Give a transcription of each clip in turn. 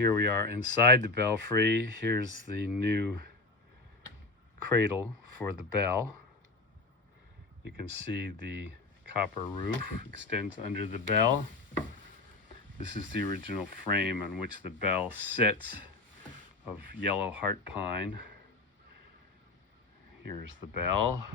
Here we are inside the belfry. Here's the new cradle for the bell. You can see the copper roof extends under the bell. This is the original frame on which the bell sits of yellow heart pine. Here's the bell.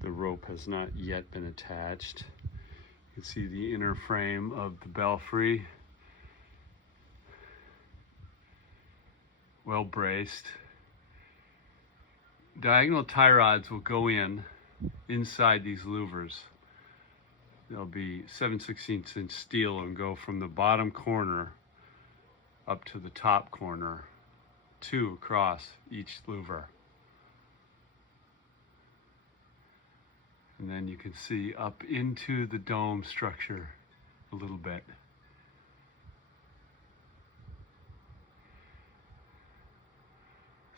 The rope has not yet been attached. You can see the inner frame of the belfry. Well braced. Diagonal tie rods will go inside these louvers. They'll be 7/16 inch steel and go from the bottom corner up to the top corner, 2 across each louver. And then you can see up into the dome structure a little bit.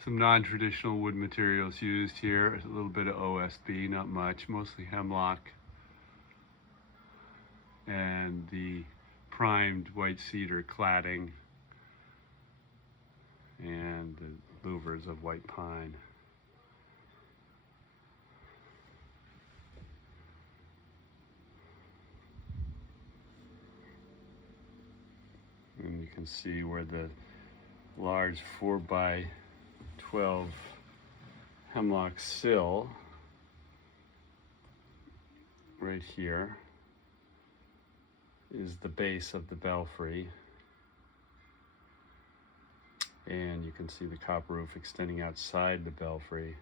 Some non-traditional wood materials used here. A little bit of OSB, not much, mostly hemlock. And the primed white cedar cladding and the louvers of white pine. And you can see where the large 4x12 hemlock sill right here is the base of the belfry. And you can see the copper roof extending outside the belfry.